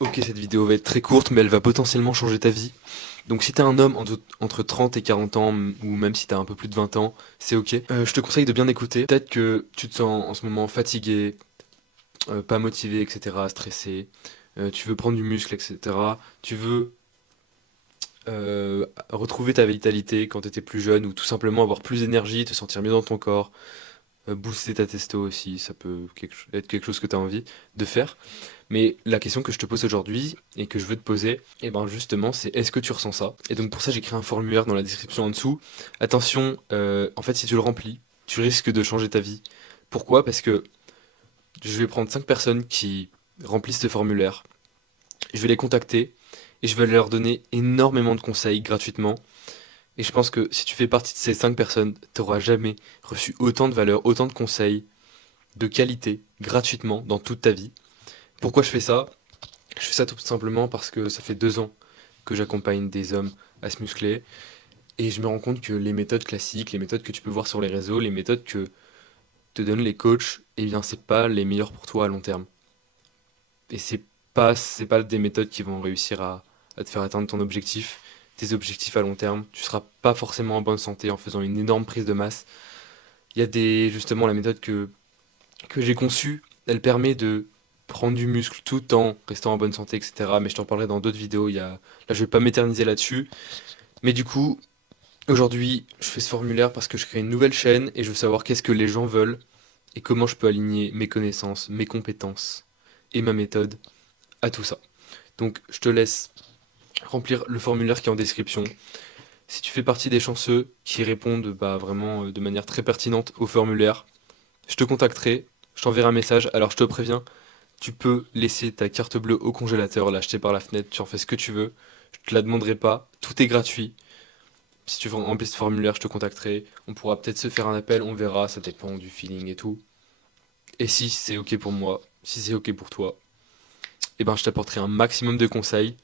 Ok, cette vidéo va être très courte, mais elle va potentiellement changer ta vie. Donc si t'es un homme entre 30 et 40 ans, ou même si t'as un peu plus de 20 ans, c'est ok. Je te conseille de bien écouter. Peut-être que tu te sens en ce moment fatigué, pas motivé, etc., stressé. Tu veux prendre du muscle, etc. Tu veux retrouver ta vitalité quand t'étais plus jeune, ou tout simplement avoir plus d'énergie, te sentir mieux dans ton corps, booster ta testo aussi, ça peut être quelque chose que t'as envie de faire. Mais la question que je te pose aujourd'hui et que je veux te poser, et ben justement, c'est est-ce que tu ressens ça? Et donc pour ça, j'ai créé un formulaire dans la description en dessous. Attention, en fait, si tu le remplis, tu risques de changer ta vie. Pourquoi? Parce que je vais prendre 5 personnes qui remplissent ce formulaire, je vais les contacter et je vais leur donner énormément de conseils gratuitement. Et je pense que si tu fais partie de ces 5 personnes, tu n'auras jamais reçu autant de valeur, autant de conseils de qualité gratuitement dans toute ta vie. Pourquoi je fais ça? Je fais ça tout simplement parce que ça fait 2 ans que j'accompagne des hommes à se muscler et je me rends compte que les méthodes classiques, les méthodes que tu peux voir sur les réseaux, les méthodes que te donnent les coachs, eh bien c'est pas les meilleures pour toi à long terme. Et c'est pas des méthodes qui vont réussir à te faire atteindre ton objectif, tes objectifs à long terme. Tu seras pas forcément en bonne santé en faisant une énorme prise de masse. Il y a justement la méthode que j'ai conçue, elle permet de prendre du muscle tout en restant en bonne santé, etc. Mais je t'en parlerai dans d'autres vidéos. Là, je vais pas m'éterniser là-dessus. Mais du coup, aujourd'hui, je fais ce formulaire parce que je crée une nouvelle chaîne et je veux savoir qu'est-ce que les gens veulent et comment je peux aligner mes connaissances, mes compétences et ma méthode à tout ça. Donc, je te laisse remplir le formulaire qui est en description. Si tu fais partie des chanceux qui répondent bah, vraiment de manière très pertinente au formulaire, je te contacterai, je t'enverrai un message. Alors, je te préviens, tu peux laisser ta carte bleue au congélateur, l'acheter par la fenêtre, tu en fais ce que tu veux. Je te la demanderai pas, tout est gratuit. Si tu veux remplir ce formulaire, je te contacterai. On pourra peut-être se faire un appel, on verra, ça dépend du feeling et tout. Et si c'est ok pour moi, si c'est ok pour toi, eh ben je t'apporterai un maximum de conseils.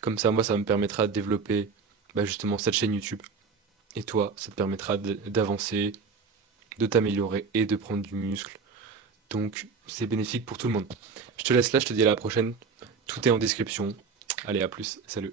Comme ça, moi, ça me permettra de développer bah, justement cette chaîne YouTube. Et toi, ça te permettra d'avancer, de t'améliorer et de prendre du muscle. Donc, c'est bénéfique pour tout le monde. Je te laisse là, je te dis à la prochaine. Tout est en description. Allez, à plus. Salut.